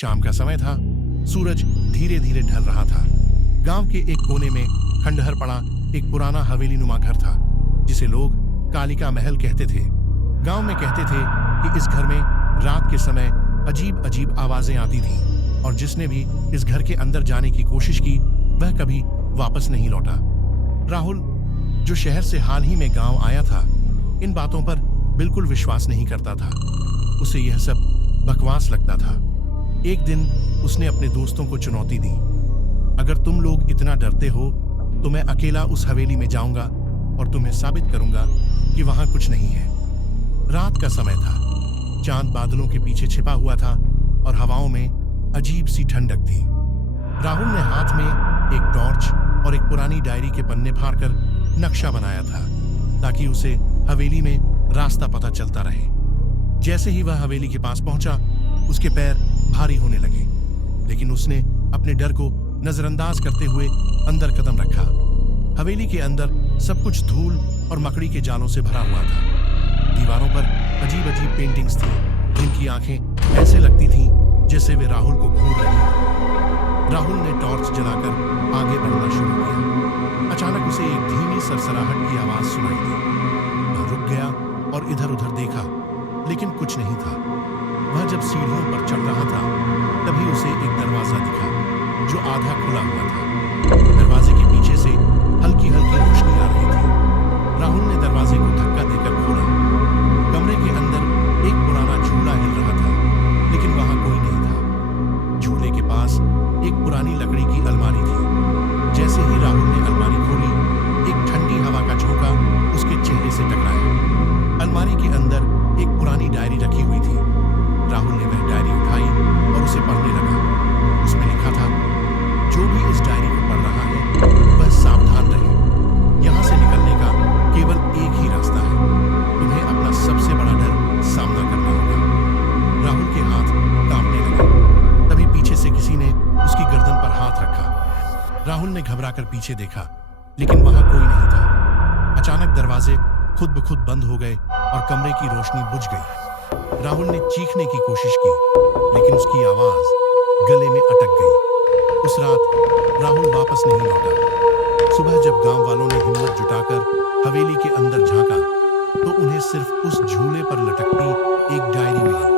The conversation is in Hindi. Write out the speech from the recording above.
शाम का समय था। सूरज धीरे धीरे ढल रहा था। गांव के एक कोने में खंडहर पड़ा एक पुराना हवेली नुमा घर था, जिसे लोग कालिका महल कहते थे। गांव में कहते थे कि इस घर में रात के समय अजीब अजीब आवाजें आती थीं और जिसने भी इस घर के अंदर जाने की कोशिश की वह कभी वापस नहीं लौटा। राहुल, जो शहर से हाल ही में गांव आया था, इन बातों पर बिल्कुल विश्वास नहीं करता था। उसे यह सब बकवास लगता था। एक दिन उसने अपने दोस्तों को चुनौती दी, अगर तुम लोग इतना डरते हो तो मैं अकेला उस हवेली में जाऊंगा और तुम्हें साबित करूंगा कि वहां कुछ नहीं है। रात का समय था। चांद बादलों के पीछे छिपा हुआ था और हवाओं में अजीब सी ठंडक थी। राहुल ने हाथ में एक टॉर्च और एक पुरानी डायरी के पन्ने फाड़कर नक्शा बनाया था, ताकि उसे हवेली में रास्ता पता चलता रहे। जैसे ही वह हवेली के पास पहुंचा, उसके पैर भारी होने लगे, लेकिन उसने अपने डर को नजरअंदाज करते हुए अंदर कदम रखा। हवेली के अंदर सब कुछ धूल और मकड़ी के जालों से भरा हुआ था। दीवारों पर अजीब अजीब पेंटिंग्स थी, जिनकी आंखें ऐसे लगती थीं जैसे वे राहुल को घूर रही हैं। राहुल ने टॉर्च जलाकर आगे बढ़ना शुरू किया। अचानक उसे एक धीमी सरसराहट की आवाज सुनाई दी। वह रुक गया और इधर उधर देखा, लेकिन कुछ नहीं था। वह जब सीढ़ियों पर चढ़ रहा था, तभी उसे एक दरवाजा दिखा, जो आधा खुला हुआ था। दरवाजे के पीछे से हल्की हल्की रोशनी आ रही थी। राहुल ने दरवाजे को धक्का देकर खोला। कमरे के अंदर एक पुराना झूला हिल रहा था, लेकिन वहां कोई नहीं था। झूले के पास एक पुरानी लकड़ी की अलमारी थी। जैसे ही राहुल ने अलमारी खोली, एक ठंडी हवा का झोंका उसके चेहरे से टकराया। अलमारी के अंदर एक पुरानी डायरी रखी हुई थी। राहुल ने वह डायरी उठाई और उसे पढ़ने लगा। उसमें लिखा था, जो भी इस डायरी को पढ़ रहा है वह सावधान रहे। यहाँ से निकलने का केवल एक ही रास्ता है। तुम्हें अपना सबसे बड़ा डर सामना करना होगा। राहुल के हाथ कांपने लगे। तभी पीछे से किसी ने उसकी गर्दन पर हाथ रखा। राहुल ने घबराकर पीछे देखा, लेकिन वहां कोई नहीं था। अचानक दरवाजे खुद ब खुद बंद हो गए और कमरे की रोशनी बुझ गई। राहुल ने चीखने की कोशिश की, लेकिन उसकी आवाज गले में अटक गई। उस रात राहुल वापस नहीं लौटा। सुबह जब गांव वालों ने हिम्मत जुटाकर हवेली के अंदर झांका, तो उन्हें सिर्फ उस झूले पर लटकती एक डायरी मिली।